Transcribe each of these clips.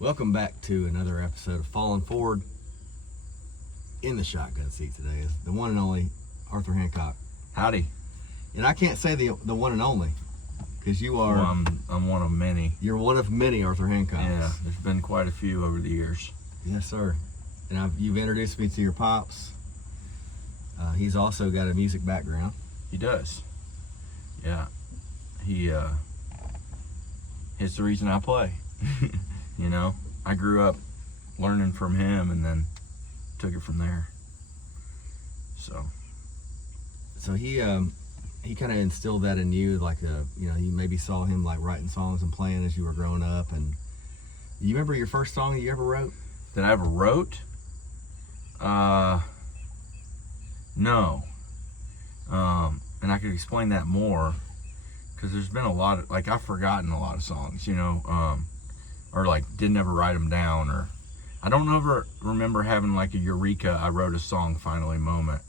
Welcome back to another episode of Falling Forward. In the shotgun seat today is the one and only Arthur Hancock. Howdy. And I can't say the one and only, because you are... Well, I'm one of many. You're one of many Arthur Hancocks. Yeah, there's been quite a few over the years. Yes, sir. And you've introduced me to your pops. He's also got a music background. He does. Yeah. It's the reason I play. You know, I grew up learning from him and then took it from there. So he kind of instilled that in you, like you maybe saw him like writing songs and playing as you were growing up. And you remember your first song that you ever wrote? That I ever wrote? No. And I could explain that more, because there's been a lot of, like, I've forgotten a lot of songs, you know, or like didn't ever write them down, or I don't ever remember having like a eureka, I wrote a song finally moment.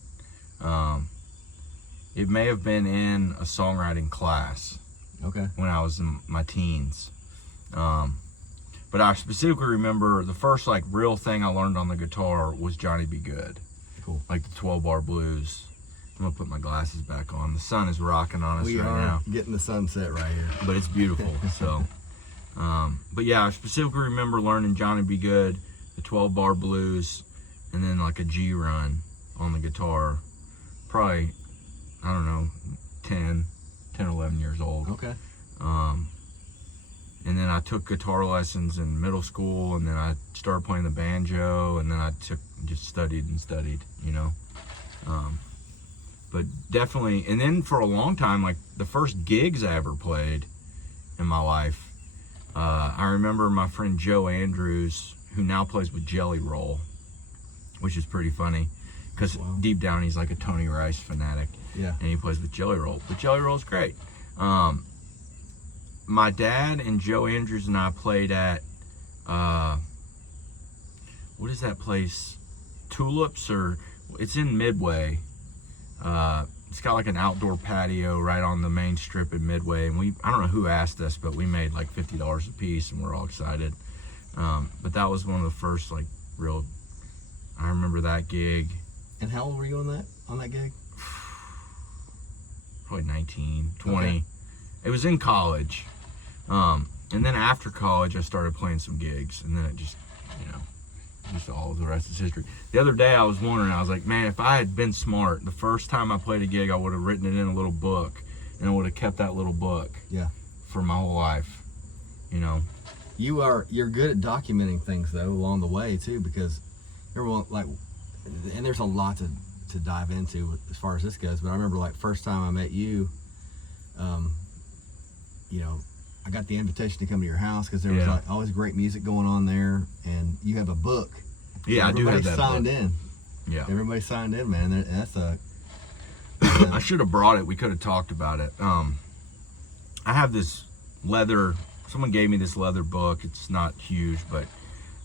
It may have been in a songwriting class. Okay. When I was in my teens. But I specifically remember the first like real thing I learned on the guitar was Johnny Be Good. Cool. Like the 12-bar blues. I'm gonna put my glasses back on. The sun is rocking on us right now. Getting the sunset right here. But it's beautiful. So, but yeah, I specifically remember learning Johnny Be Good, the 12-bar blues, and then like a G run on the guitar. Probably, I don't know, 10, 11 years old. Okay. And then I took guitar lessons in middle school, and then I started playing the banjo, and then I just studied, you know. But definitely, and then for a long time, like the first gigs I ever played in my life, I remember my friend Joe Andrews, who now plays with Jelly Roll, which is pretty funny, because deep down he's like a Tony Rice fanatic. Yeah. And he plays with Jelly Roll, but Jelly Roll's great. My dad and Joe Andrews and I played at, what is that place? Tulips, or it's in Midway. It's got like an outdoor patio right on the main strip in Midway, and I don't know who asked us, but we made like $50 a piece, and we're all excited. But that was one of the first like real, I remember that gig. And how old were you on that gig? Probably 19, 20. Okay. It was in college. And then after college, I started playing some gigs, and then it just, you know, just all of the rest is history. The other day I was wondering, I was like, man, if I had been smart, the first time I played a gig, I would have written it in a little book, and I would have kept that little book. Yeah. For my whole life, you know. You're good at documenting things though along the way too, because everyone like, and there's a lot to dive into as far as this goes, but I remember like first time I met you, you know, I got the invitation to come to your house because there was like always great music going on there, and you have a book. Yeah, I do have that book. Everybody signed in. Yeah. Everybody signed in, man. And that's I should have brought it. We could have talked about it. I have this leather, someone gave me this leather book. It's not huge, but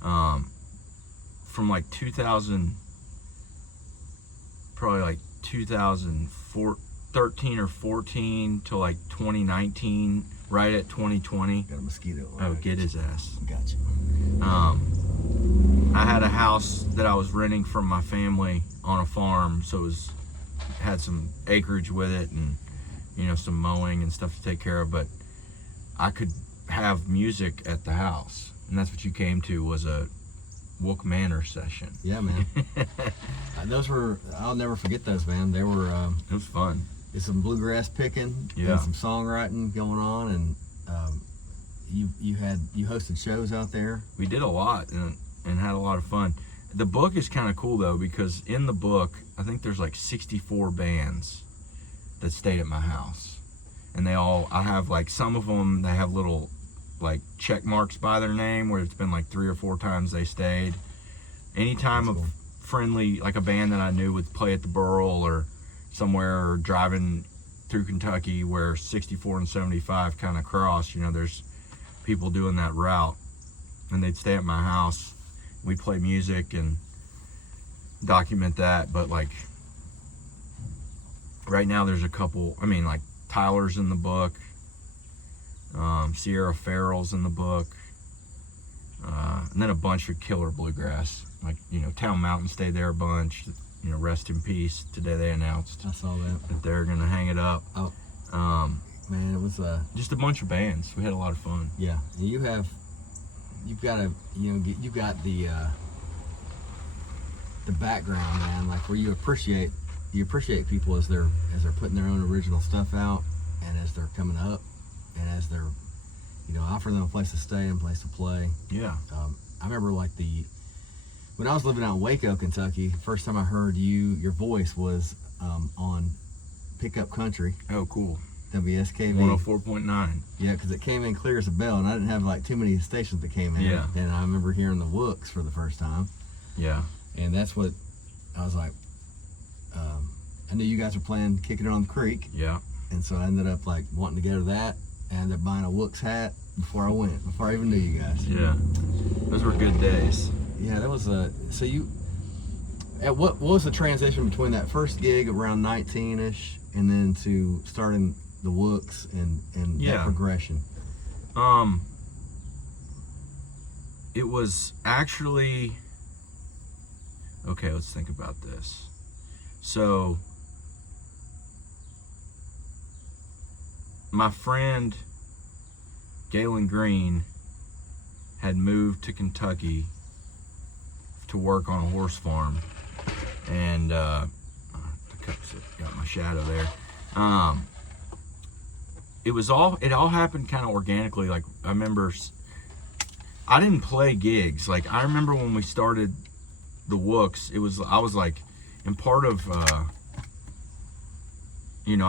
from like 2013 or 14 to like 2019, right at 2020. Got a mosquito. Oh, get his ass. Gotcha. I had a house that I was renting from my family on a farm, so had some acreage with it, and you know, some mowing and stuff to take care of, but I could have music at the house, and that's what you came to, was a Wook Manor session. Yeah, man. Those were, I'll never forget those, man. They were it was fun. It's some bluegrass picking, and some songwriting going on, and you hosted shows out there. We did a lot and had a lot of fun. The book is kind of cool though, because in the book I think there's like 64 bands that stayed at my house, and I have like, some of them, they have little like check marks by their name where it's been like 3 or 4 times they stayed. Anytime a friendly, like a band that I knew would play at the Burl or somewhere, or driving through Kentucky where 64 and 75 kind of cross, you know, there's people doing that route, and they'd stay at my house. We'd play music and document that. But like right now there's a couple, I mean, like Tyler's in the book, Sierra Farrell's in the book, and then a bunch of killer bluegrass. Like, Town Mountain stayed there a bunch. Rest in peace. Today they announced I saw that they're gonna hang it up. Oh, man, it was Just a bunch of bands. We had a lot of fun. yeah. And you've got to you've got the background, man, like where you appreciate people as they're putting their own original stuff out, and as they're coming up, and as they're offering them a place to stay and a place to play. Yeah. I remember when I was living out in Waco, Kentucky, first time I heard your voice was on Pickup Country. Oh, cool. WSKV 104.9. Yeah, because it came in clear as a bell, and I didn't have like too many stations that came in. Yeah. And I remember hearing the Wooks for the first time. Yeah. And that's what I was like. I knew you guys were playing Kicking It on the Creek. Yeah. And so I ended up like wanting to go to that, and ended up buying a Wooks hat before I even knew you guys. Yeah. Those were good days. Yeah, that was what was the transition between that first gig around 19-ish and then to starting the Wooks and that progression? It was actually, okay, let's think about this. So my friend Galen Green had moved to Kentucky to work on a horse farm, and the cups got my shadow there. It all happened kind of organically. Like, I remember I didn't play gigs. Like, I remember when we started the Wooks, I was like, and part of I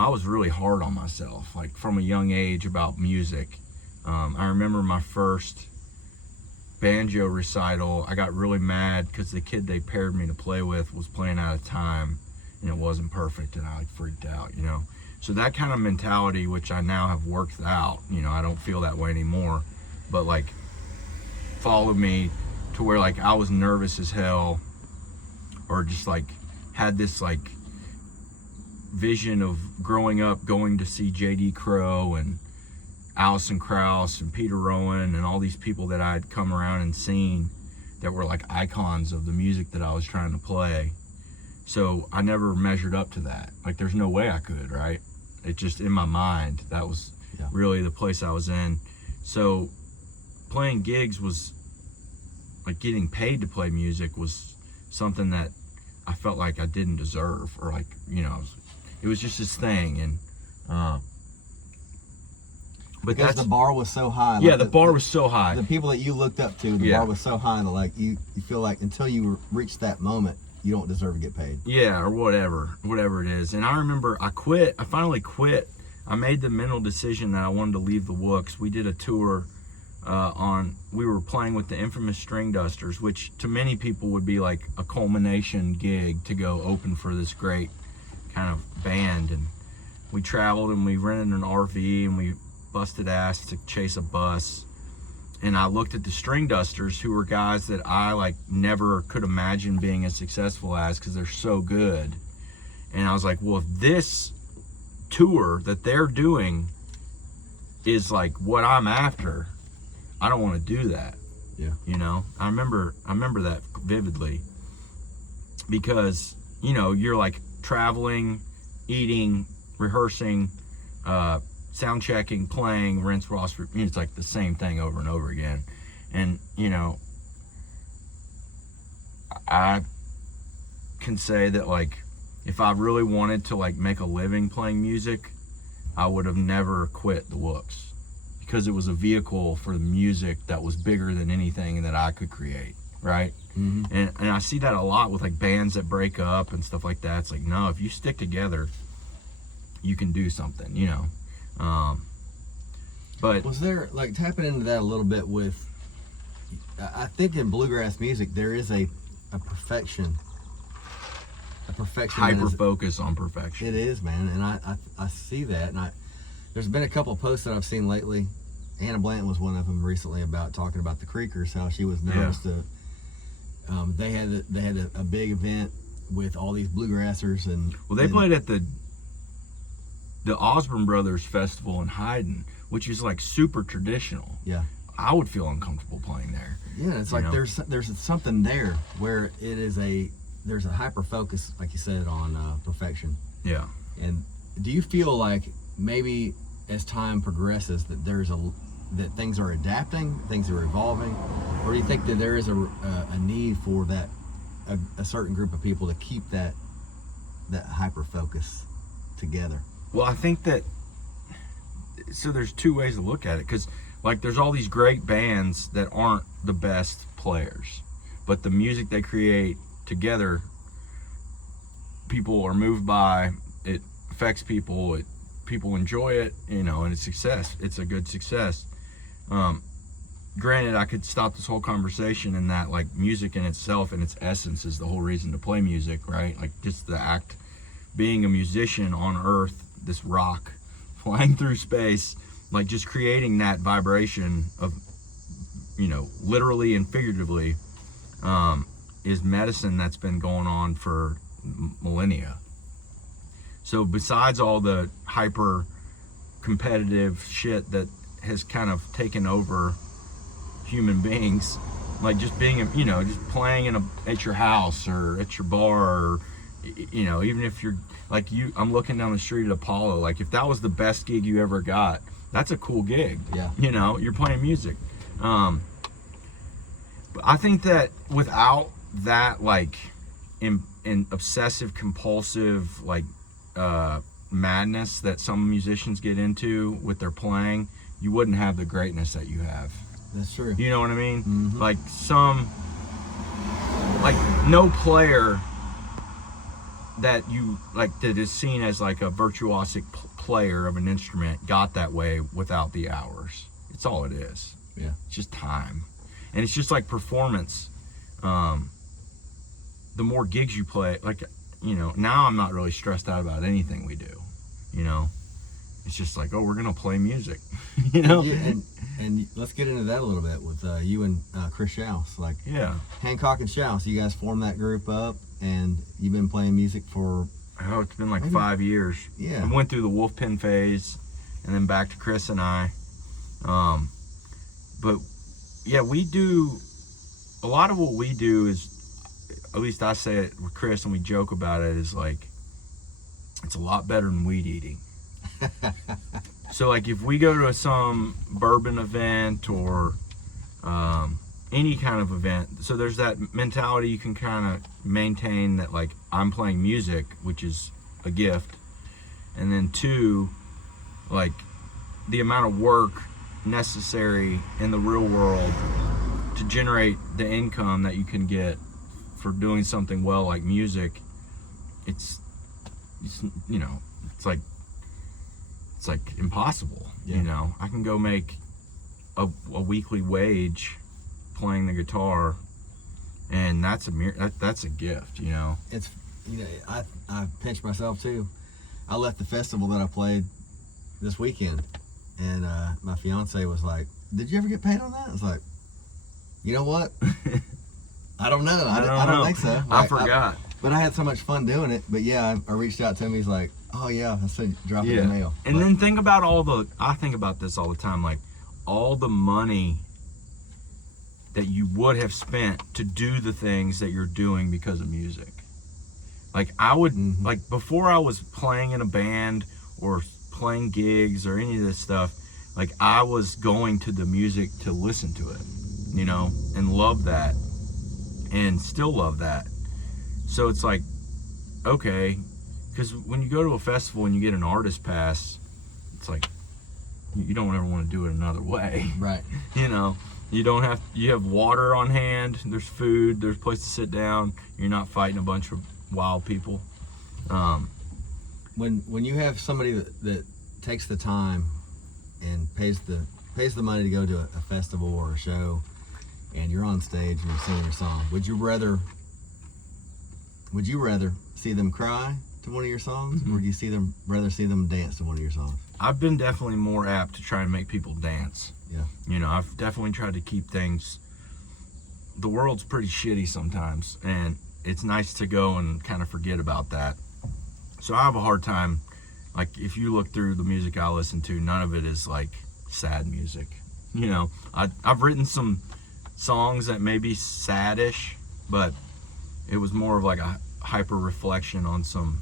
was really hard on myself, like from a young age, about music. I remember my first banjo recital. I got really mad because the kid they paired me to play with was playing out of time, and it wasn't perfect, and I like freaked out. So that kind of mentality, which I now have worked out, I don't feel that way anymore, but like followed me to where like I was nervous as hell, or just like had this like vision of growing up going to see J.D. Crowe and Alison Krauss and Peter Rowan and all these people that I'd come around and seen that were like icons of the music that I was trying to play. So I never measured up to that. Like, there's no way I could, right? It just, in my mind, that was really the place I was in. So playing gigs was like, getting paid to play music was something that I felt like I didn't deserve, or like, it was just this thing. And but because the bar was so high. Yeah, the bar was so high. The people that you looked up to, the bar was so high that like you feel like until you reach that moment, you don't deserve to get paid. Yeah, or whatever it is. And I remember I finally quit. I made the mental decision that I wanted to leave the Wooks. We did a tour we were playing with the infamous String Dusters, which to many people would be like a culmination gig to go open for this great kind of band. And we traveled and we rented an RV and we busted ass to chase a bus. And I looked at the String Dusters, who were guys that I like never could imagine being as successful as, because they're so good. And I was like, well, if this tour that they're doing is like what I'm after, I don't want to do that. Yeah. I remember that vividly, because you're like traveling, eating, rehearsing, sound checking, playing, rinse, wash, it's like the same thing over and over again. And I can say that like, if I really wanted to like make a living playing music, I would have never quit the Wooks, because it was a vehicle for the music that was bigger than anything that I could create, right? Mm-hmm. And I see that a lot with like bands that break up and stuff like that. It's like, no, if you stick together, you can do something, but was there, like, tapping into that a little bit with, I think in bluegrass music there is a perfection hyper focus on perfection. It is, man. And I see that, and there's been a couple of posts that I've seen lately. Anna Blanton was one of them recently, about talking about the Creekers, how she was nervous to they had a big event with all these bluegrassers, and they played at the Osborne Brothers Festival in Hyden, which is like super traditional. Yeah, I would feel uncomfortable playing there. Yeah, it's You like know? there's something there where there's a hyper focus, like you said, on perfection. Yeah. And do you feel like maybe as time progresses that that things are adapting, things are evolving, or do you think that there is a need for a certain group of people to keep that hyper focus together? Well, I think that, so there's two ways to look at it, because like there's all these great bands that aren't the best players, but the music they create together, people are moved by it, affects people, people enjoy it, and it's a good success. Granted, I could stop this whole conversation in that, like, music in itself and its essence is the whole reason to play music, right? Like, just the act, being a musician on Earth, this rock flying through space, like, just creating that vibration of, literally and figuratively, is medicine that's been going on for millennia. So besides all the hyper competitive shit that has kind of taken over human beings, like just being, just playing at your house or at your bar, or, even if you're like I'm looking down the street at Apollo, like if that was the best gig you ever got, that's a cool gig. Yeah. You're playing music. But I think that without that, like, in obsessive compulsive, like, madness that some musicians get into with their playing, you wouldn't have the greatness that you have. That's true. You know what I mean? Mm-hmm. Like no player that is seen as like a virtuosic player of an instrument got that way without the hours. It's all it is. Yeah. It's just time. And it's just like performance. The more gigs you play, like, now I'm not really stressed out about anything we do. It's just like, oh, we're gonna play music. Yeah, and let's get into that a little bit with you and Chris Schaus. Like, Yeah. Hancock and Schaus, you guys formed that group up, and you've been playing music for. Oh, it's been like 5 years. Yeah. I went through the Wolfpen phase, and then back to Chris and I. But yeah, we do a lot of what we do is, at least I say it with Chris, and we joke about it, is like, it's a lot better than weed eating. So like if we go to some bourbon event or any kind of event, so there's that mentality you can kind of maintain that, like, I'm playing music, which is a gift, and then two, like, the amount of work necessary in the real world to generate the income that you can get for doing something well like music, it's like impossible. Yeah. I can go make a weekly wage playing the guitar, and that's a gift. It's I pinch myself too. I left the festival that I played this weekend, and my fiance was like, "Did you ever get paid on that?" I was like, "You know what? I don't know. I don't think so. I forgot. But I had so much fun doing it. But yeah, I reached out to him. He's like, "Oh yeah," I said, "Drop it in the mail." And then think about I think about this all the time, like all the money that you would have spent to do the things that you're doing because of music. Like I would, like before I was playing in a band or playing gigs or any of this stuff, like I was going to the music to listen to it, and love that, and still love that. So it's like, okay, because when you go to a festival and you get an artist pass, it's like, you don't ever want to do it another way. Right. You have water on hand, there's food, there's a place to sit down, you're not fighting a bunch of wild people. When you have somebody that takes the time and pays the money to go to a festival or a show, and you're on stage and you're singing your song, would you rather see them cry to one of your songs, or do you rather see them dance to one of your songs? I've been definitely more apt to try and make people dance. Yeah. I've definitely tried to keep things. The world's pretty shitty sometimes, and it's nice to go and kind of forget about that. So I have a hard time, like, if you look through the music I listen to, none of it is like sad music. I've written some songs that may be saddish, but it was more of like a hyper reflection on some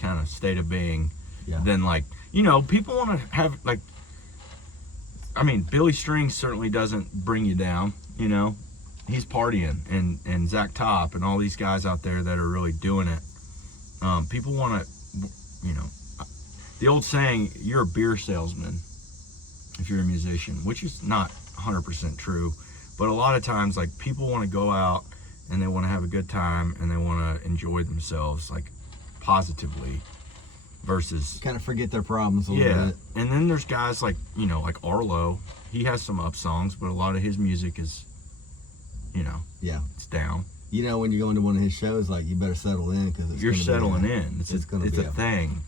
kind of state of being than like, you know, people want to have like, I mean, Billy Strings certainly doesn't bring you down, you know. He's partying, and Zach Top and all these guys out there that are really doing it. People want to, you know, the old saying, you're a beer salesman if you're a musician, which is not 100% true, but a lot of times, like, people want to go out and they want to have a good time and they want to enjoy themselves, like, positively, versus kind of forget their problems a little bit. And then there's guys like, you know, like Arlo. He has some up songs, but a lot of his music is, you know, it's down. You know, when you go into one of his shows, like, you better settle in because you're settling in. It's a thing.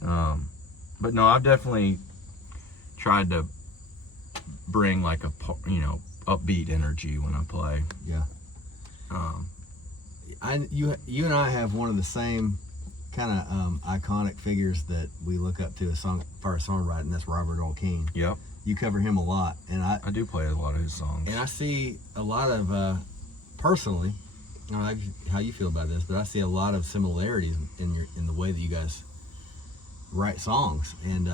But no, I've definitely tried to bring like a, you know, upbeat energy when I play. Yeah. You and I have one of the same kind of iconic figures that we look up to as far as songwriting. That's Robert Earl Keen. Yep. You cover him a lot, and I do play a lot of his songs. And I see a lot of personally, I don't know how you feel about this, but I see a lot of similarities in the way that you guys write songs, and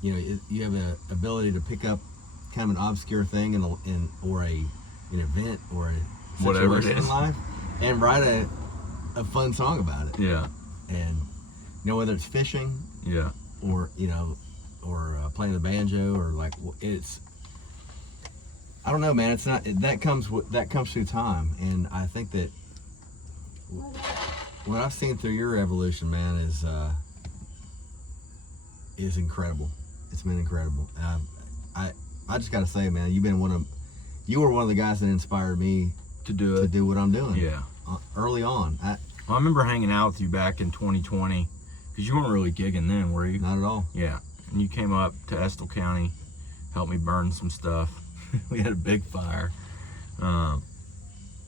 you know, you have an ability to pick up kind of an obscure thing or an event or a whatever it situation is in life, and write a fun song about it. Yeah. And you know, whether it's fishing, or you know, or playing the banjo, or like it's, I don't know, man. It's not that comes through time, and I think that what I've seen through your evolution, man, is incredible. It's been incredible. I just gotta say, man, you were one of the guys that inspired me to do what I'm doing. Yeah. Early on. I remember hanging out with you back in 2020, because you weren't really gigging then, were you? Not at all. Yeah. And you came up to Estill County, helped me burn some stuff. We had a big fire. Yeah,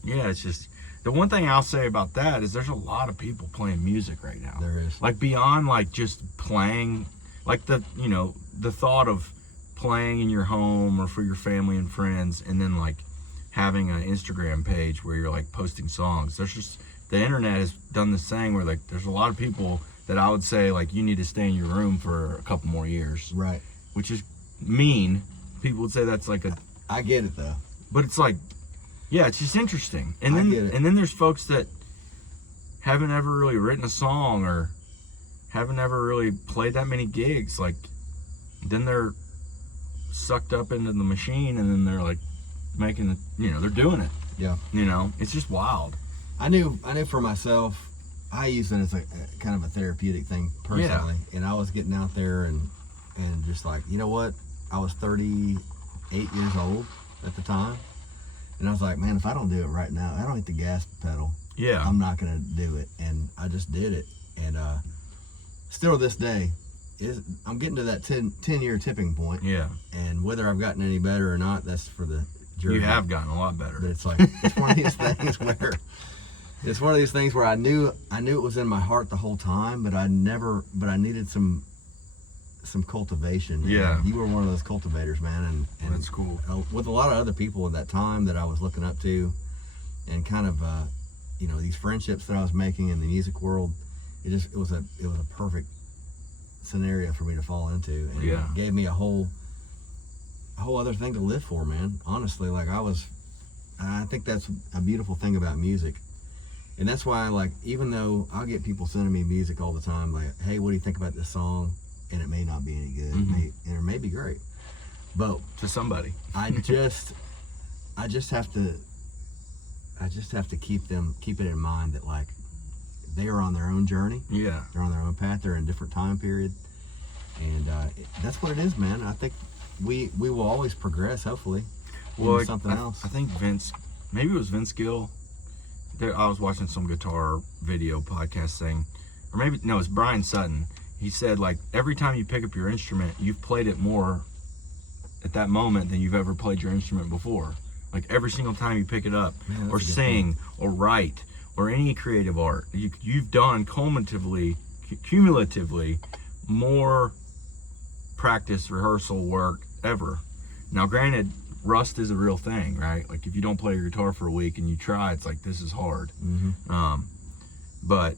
it's just, the one thing I'll say about that is there's a lot of people playing music right now. There is. Like, beyond like just playing, like the, you know, the thought of playing in your home or for your family and friends, and then like having an Instagram page where you're like posting songs. There's just, the internet has done this thing where like there's a lot of people that I would say like you need to stay in your room for a couple more years. Right. Which is mean. People would say that's like I get it though. But it's like, yeah, it's just interesting. And I then get it. And then there's folks that haven't ever really written a song or haven't ever really played that many gigs. Like, then they're sucked up into the machine, and then they're like making the, you know, they're doing it. Yeah. You know, it's just wild. I knew for myself, I use it as a kind of a therapeutic thing personally. Yeah. And I was getting out there and just like, you know what? I was 38 years old at the time. And I was like, man, if I don't do it right now, I don't hit the gas pedal. Yeah. I'm not going to do it. And I just did it. And still to this day, I'm getting to that 10-year tipping point. Yeah. And whether I've gotten any better or not, that's for the jury. You have gotten a lot better. But it's like, it's one of these things where it's one of these things where I knew it was in my heart the whole time, but I needed some cultivation. Yeah. And you were one of those cultivators, man, and that's cool. With a lot of other people at that time that I was looking up to, and kind of you know, these friendships that I was making in the music world, it was a perfect scenario for me to fall into, and it gave me a whole other thing to live for, man. Honestly, like I think that's a beautiful thing about music. And that's why, like, even though I'll get people sending me music all the time, like, hey, what do you think about this song? And it may not be any good, and it may be great, but to somebody, I just have to keep it in mind that, like, they are on their own journey. Yeah, they're on their own path. They're in a different time period, and that's what it is, man. I think we will always progress, hopefully. Well, something else. I think maybe it was Vince Gill. I was watching some guitar video podcast thing, or maybe no, it's Brian Sutton. He said, like, every time you pick up your instrument, you've played it more at that moment than you've ever played your instrument before. Like, every single time you pick it up, or sing, or write, or any creative art, you've done cumulatively more practice, rehearsal work ever. Now, granted, rust is a real thing, right? Like if you don't play your guitar for a week and you try, it's like, this is hard. But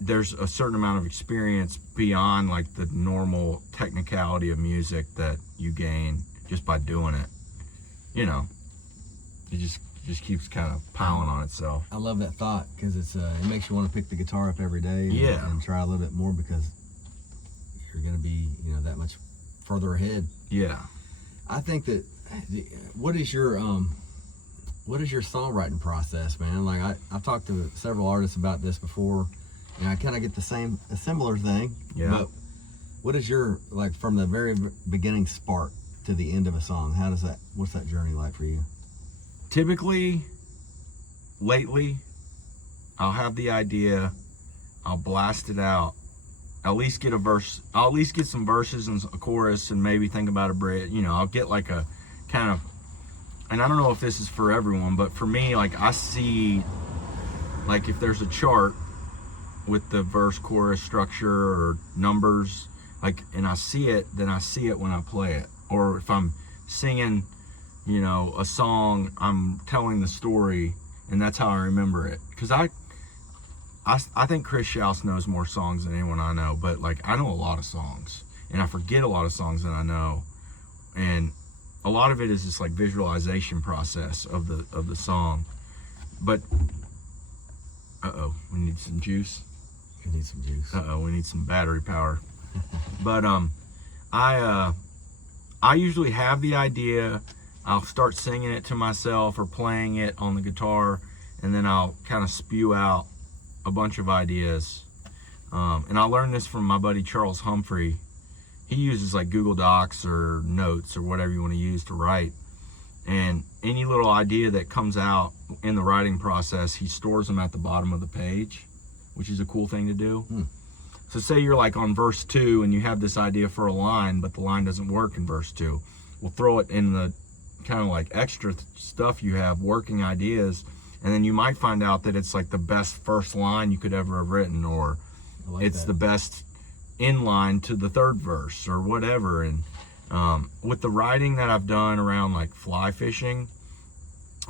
there's a certain amount of experience beyond like the normal technicality of music that you gain just by doing it. You know, it just keeps kind of piling on itself. I love that thought, because it makes you want to pick the guitar up every day and try a little bit more, because you're going to be, you know, that much further ahead. Yeah. I think that what is your songwriting process, man? Like I've talked to several artists about this before, and I kind of get a similar thing. Yeah. But what is your, like, from the very beginning spark to the end of a song? What's that journey like for you? Typically, lately, I'll have the idea, I'll blast it out, I'll at least get some verses and a chorus, and maybe think about a bridge. You know, I'll get like a kind of, and I don't know if this is for everyone, but for me, like I see, like if there's a chart with the verse chorus structure or numbers, like, and I see it, then I see it when I play it. Or if I'm singing, you know, a song, I'm telling the story, and that's how I remember it. Because I think Chris Schaus knows more songs than anyone I know, but like I know a lot of songs, and I forget a lot of songs that I know, and a lot of it is just like visualization process of the song. But we need some juice. We need some juice. We need some battery power. But I usually have the idea. I'll start singing it to myself or playing it on the guitar, and then I'll kind of spew out a bunch of ideas. And I learned this from my buddy Charles Humphrey. He uses like Google Docs or notes or whatever you want to use to write. And any little idea that comes out in the writing process, he stores them at the bottom of the page, which is a cool thing to do. So say you're like on verse 2 and you have this idea for a line, but the line doesn't work in verse 2. We'll throw it in the kind of like extra stuff you have, working ideas, and then you might find out that it's like the best first line you could ever have written, or it's the best in line to the third verse or whatever. And with the writing that I've done around like fly fishing,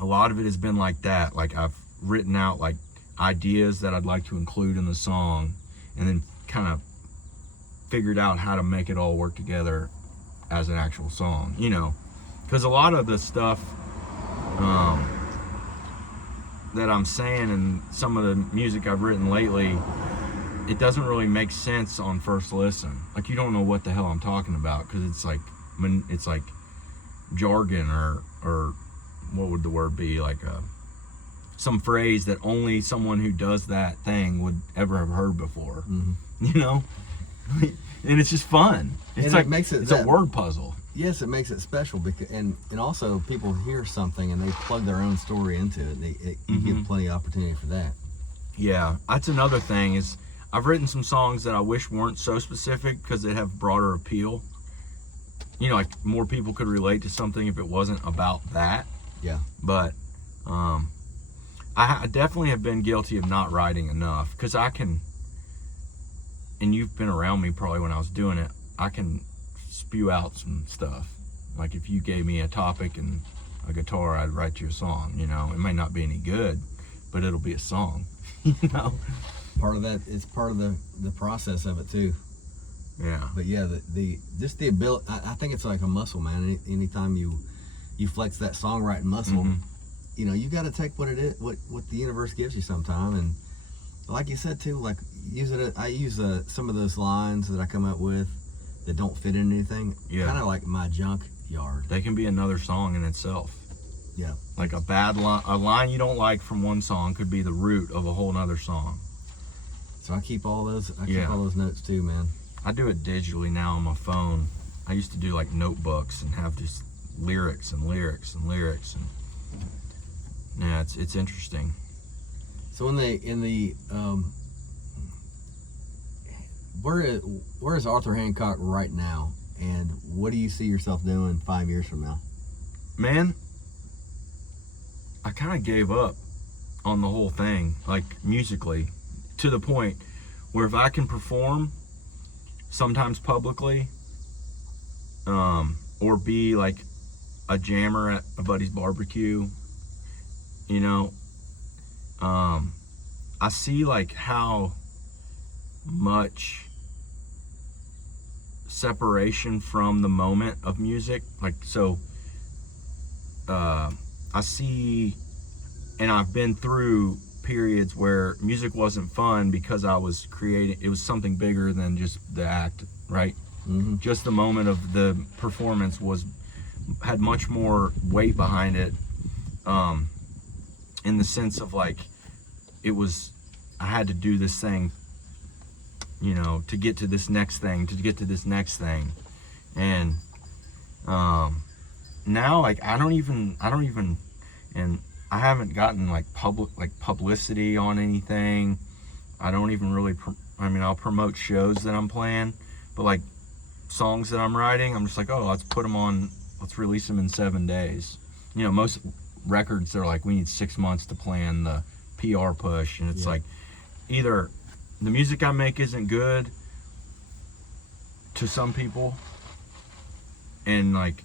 a lot of it has been like that. Like I've written out like ideas that I'd like to include in the song, and then kind of figured out how to make it all work together as an actual song, you know, because a lot of the stuff that I'm saying and some of the music I've written lately, it doesn't really make sense on first listen. Like you don't know what the hell I'm talking about, because it's like jargon or what would the word be, like some phrase that only someone who does that thing would ever have heard before. You know, and it's just fun. It's like it's a word puzzle. Yes, it makes it special, because and also people hear something and they plug their own story into it. You give plenty of opportunity for that. Yeah, that's another thing is I've written some songs that I wish weren't so specific because they have broader appeal. You know, like more people could relate to something if it wasn't about that. Yeah. But I definitely have been guilty of not writing enough, because I can, and you've been around me probably when I was doing it, I can spew out some stuff. Like if you gave me a topic and a guitar, I'd write you a song. You know, it may not be any good, but it'll be a song. You know, part of that, it's part of the process of it too. Yeah. But yeah, the ability, I think it's like a muscle, man. Anytime you flex that songwriting muscle, you know, you got to take what it is, what the universe gives you sometime, and like you said too, like I use some of those lines that I come up with that don't fit in anything. Yeah. Kind of like my junkyard. They can be another song in itself. Yeah. Like a line you don't like from one song could be the root of a whole nother song. So I keep all those notes too, man. I do it digitally now on my phone. I used to do like notebooks and have just lyrics and lyrics and lyrics, and yeah, it's interesting. So where is Arthur Hancock right now, and what do you see yourself doing 5 years from now? Man, I kind of gave up on the whole thing, like musically, to the point where if I can perform sometimes publicly, or be like a jammer at a buddy's barbecue, you know, I see like how much separation from the moment of music, like, so I see, and I've been through periods where music wasn't fun because I was creating, it was something bigger than just the act, right? Mm-hmm. Just the moment of the performance had much more weight behind it, in the sense of like, I had to do this thing, you know, to get to this next thing, and now, like, I don't even, and I haven't gotten like publicity on anything. I don't even really, I'll promote shows that I'm playing, but like songs that I'm writing, I'm just like, oh, let's release them in 7 days. You know, most records, they're like, we need 6 months to plan the PR push, and it's like, either the music I make isn't good to some people, and like,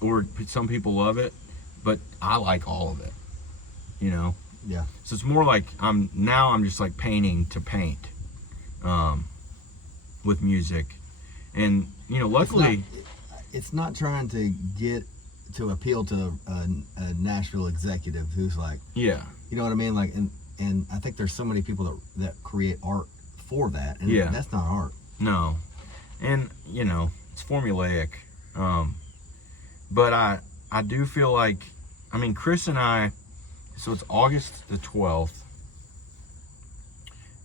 or some people love it, but I like all of it, you know? Yeah. So it's more like I'm just like painting to paint, with music. And, you know, luckily it's not trying to get to appeal to a Nashville executive who's like, yeah, you know what I mean? Like, and I think there's so many people that create art for that, and that's not art. No. And, you know, it's formulaic. But I do feel like, Chris and I, so it's August the 12th,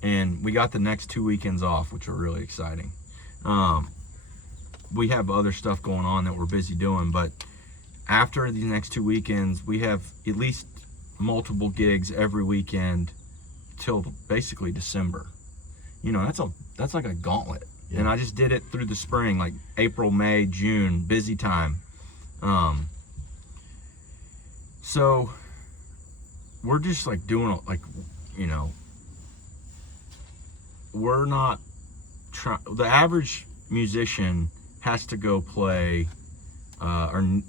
and we got the next 2 weekends off, which are really exciting. We have other stuff going on that we're busy doing, but after these next 2 weekends, we have at least multiple gigs every weekend till basically December. You know, that's like a gauntlet. Yeah. And I just did it through the spring, like April, May, June, busy time. So we're just like doing, like, you know, we're not trying. The average musician has to go play, or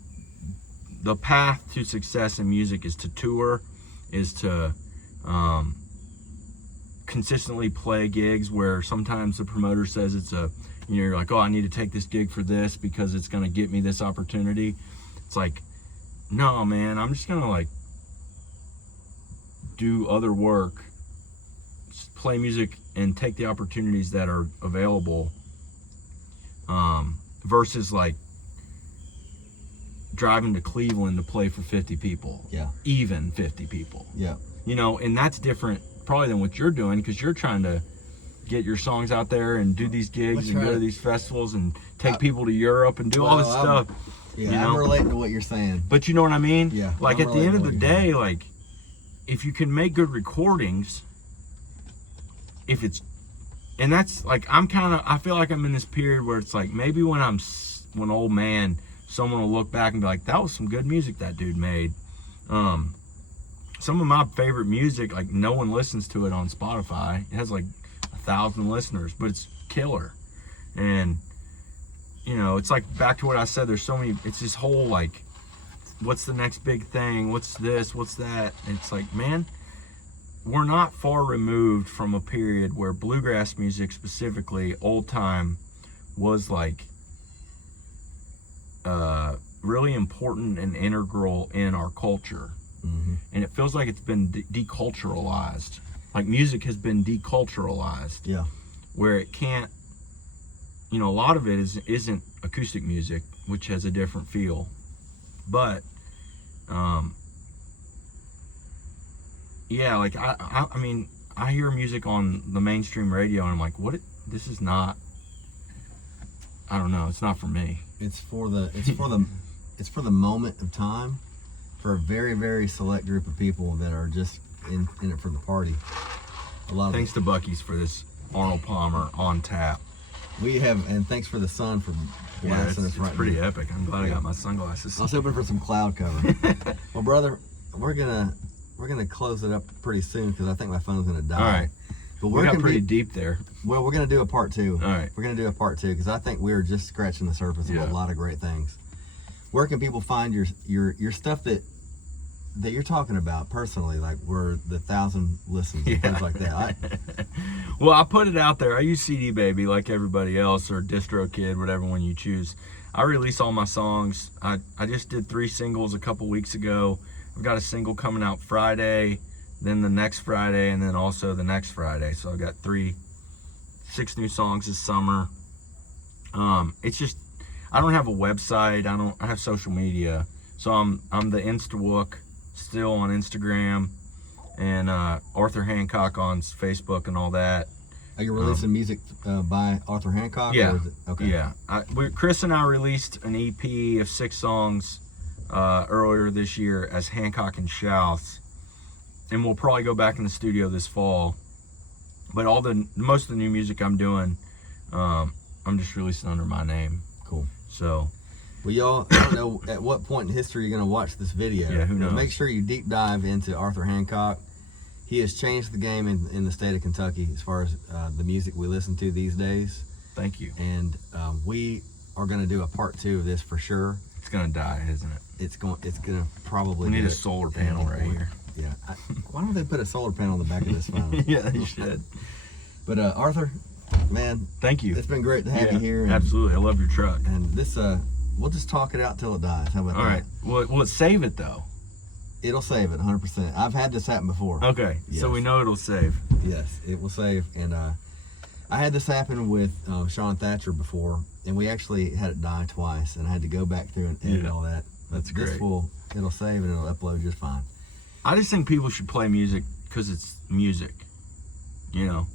the path to success in music is to tour, is to consistently play gigs where sometimes the promoter says it's a, you know, you're like, oh, I need to take this gig for this because it's going to get me this opportunity. It's like, no, man, I'm just going to like do other work, just play music and take the opportunities that are available, versus like driving to Cleveland to play for 50 people. Yeah. Even 50 people. Yeah. You know, and that's different probably than what you're doing, because you're trying to get your songs out there and do these gigs and go to these festivals and take people to Europe and do all this stuff. Yeah, you know? I'm relating to what you're saying. But you know what I mean? Yeah. Like, at the end of the day, like, if you can make good recordings, and that's like, I feel like I'm in this period where it's like, maybe when old man, someone will look back and be like, that was some good music that dude made. Some of my favorite music, like, no one listens to it on Spotify. It has like 1,000 listeners, but it's killer. And, you know, it's like, back to what I said, there's so many, it's this whole like, what's the next big thing? What's this? What's that? And it's like, man, we're not far removed from a period where bluegrass music, specifically old time, was like really important and integral in our culture. Mm-hmm. And it feels like it's been deculturalized. Like, music has been deculturalized. Yeah. Where it can't, you know, a lot of it isn't acoustic music, which has a different feel. But, yeah, like, I mean, I hear music on the mainstream radio and I'm like, this is not, I don't know, it's not for me. It's for the moment of time, for a very, very select group of people that are just in it for the party. Thanks to Buc-ee's for this Arnold Palmer on tap. We have, and thanks for the sun for blasting us right now. It's pretty epic. I'm glad I got my sunglasses. I was hoping for some cloud cover. Well, brother, we're gonna close it up pretty soon because I think my phone's gonna die. All right. But we got pretty deep there. Well, we're gonna do a part 2. All right. We're gonna do a part 2 because I think we're just scratching the surface of a lot of great things. where can people find your stuff that you're talking about personally, like where the 1,000 listens and things like that? Well, I put it out there. I use CD Baby like everybody else, or DistroKid, whatever one you choose. I release all my songs. I just did 3 singles a couple weeks ago. I've got a single coming out Friday, then the next Friday, and then also the next Friday. So I've got 6 new songs this summer. It's just, I don't have a website. I have social media. So I'm the Instabook still on Instagram, and Arthur Hancock on Facebook and all that. Are you releasing music by Arthur Hancock? Yeah. Or is it, okay. Yeah. Chris and I released an EP of 6 songs earlier this year as Hancock and Shouts, and we'll probably go back in the studio this fall. But most of the new music I'm doing, I'm just releasing under my name. Cool. So. Well, y'all, I don't know at what point in history you're going to watch this video. Yeah, who knows? Make sure you deep dive into Arthur Hancock. He has changed the game in the state of Kentucky as far as the music we listen to these days. Thank you. And we are going to do a part 2 of this for sure. It's going to die, isn't it? It's going to probably. We need a solar panel right here. Yeah. Why don't they put a solar panel on the back of this phone? Yeah, they should. But Arthur, man, thank you. It's been great to have you here. And, absolutely. I love your truck. And this, we'll just talk it out till it dies. How about that? All right. Will it save it though? It'll save it 100%. I've had this happen before. Okay. Yes. So we know it'll save. Yes, it will save. And I had this happen with Sean Thatcher before, and we actually had it die twice, and I had to go back through and edit all that. That's great. It'll save and it'll upload just fine. I just think people should play music because it's music. You know,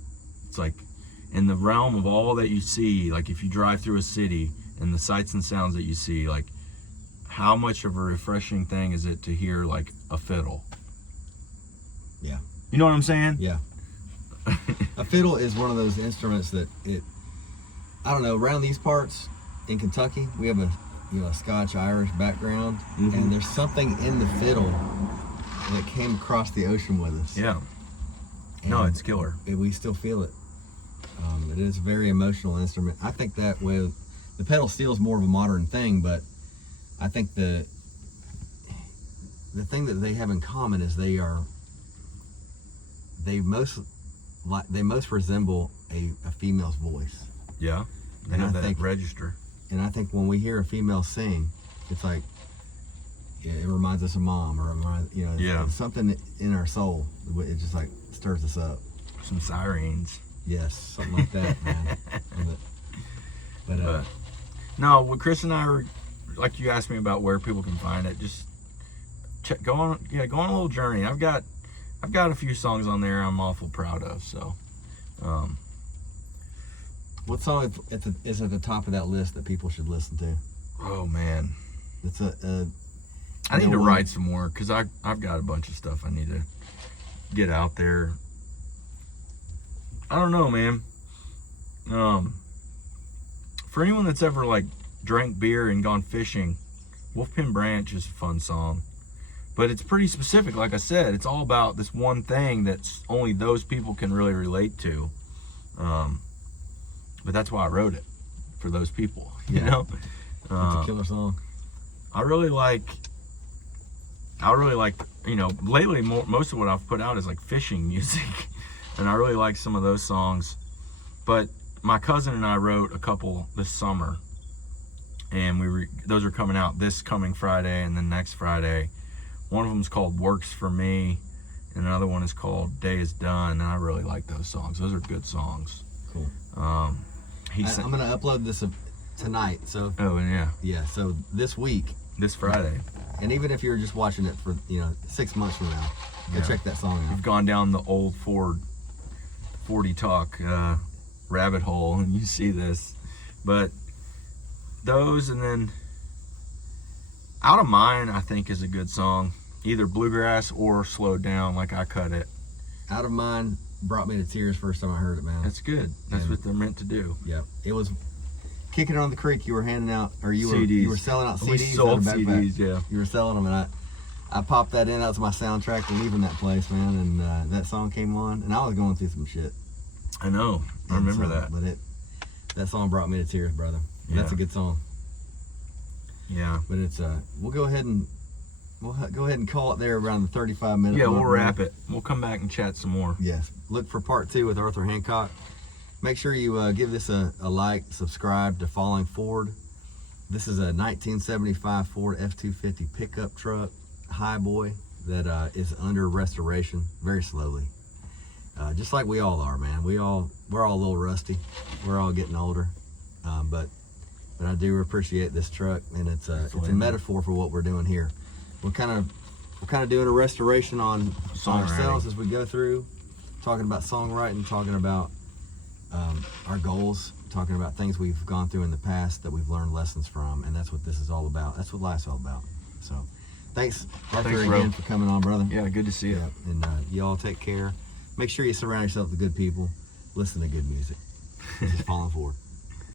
it's like in the realm of all that you see, like if you drive through a city and the sights and sounds that you see, like how much of a refreshing thing is it to hear like a fiddle? Yeah. You know what I'm saying? Yeah. A fiddle is one of those instruments that I don't know, around these parts in Kentucky, we have a Scotch-Irish background, and there's something in the fiddle that came across the ocean with us. Yeah. And no, it's killer. We still feel it. It is a very emotional instrument. I think that with the pedal steel is more of a modern thing, but I think the thing that they have in common is they most resemble a female's voice. Yeah, they have that register. And I think when we hear a female sing, it's like it reminds us of mom, or it's something in our soul. It just like stirs us up. Some sirens. Yes, something like that, man. But no, what Chris and I are, like you asked me about where people can find it, just go on a little journey. I've got a few songs on there I'm awful proud of. So, what song is at the top of that list that people should listen to? Oh man, it's I need to write some more because I've got a bunch of stuff I need to get out there. I don't know, man. For anyone that's ever like drank beer and gone fishing, Wolfpin Branch is a fun song. But it's pretty specific, like I said. It's all about this one thing that's only those people can really relate to. But that's why I wrote it, for those people, you know? It's a killer song. I really like, lately most of what I've put out is like fishing music. And I really like some of those songs. But my cousin and I wrote a couple this summer. And those are coming out this coming Friday and then next Friday. One of them is called Works For Me, and another one is called Day Is Done, and I really like those songs. Those are good songs. Cool. I'm going to upload this tonight. So. Oh, and yeah. Yeah, so this week. This Friday. And even if you're just watching it for, 6 months from now, go check that song out. You've gone down the old Ford 40 Talk rabbit hole, and you see this. But those, and then Out of Mine, I think, is a good song. Either bluegrass or slowed down, like I cut it. Out of Mine brought me to tears first time I heard it, man. That's good. That's what they're meant to do. Yeah. It was Kicking It on the Creek. You were handing out, or you were selling out CDs. We sold CDs, yeah. You were selling them, and I popped that in. That was my soundtrack to leaving that place, man. And that song came on, and I was going through some shit. I know. I remember that. But that song brought me to tears, brother. Yeah. That's a good song. Yeah. But it's we'll go ahead and call it there around the 35-minute. Yeah, we'll wrap it. We'll come back and chat some more. Yes. Look for part 2 with Arthur Hancock. Make sure you give this a like, subscribe to Falling Forward. This is a 1975 Ford F-250 pickup truck, highboy, that is under restoration very slowly. Just like we all are, man. We're all a little rusty. We're all getting older, but I do appreciate this truck, and it's a metaphor for what we're doing here. We're kind of doing a restoration on ourselves as we go through, talking about songwriting, talking about our goals, talking about things we've gone through in the past that we've learned lessons from, and that's what this is all about. That's what life's all about. So, thanks, Arthur, again for coming on, brother. Yeah, good to see you. Yeah, and you all take care. Make sure you surround yourself with good people. Listen to good music. Just falling forward.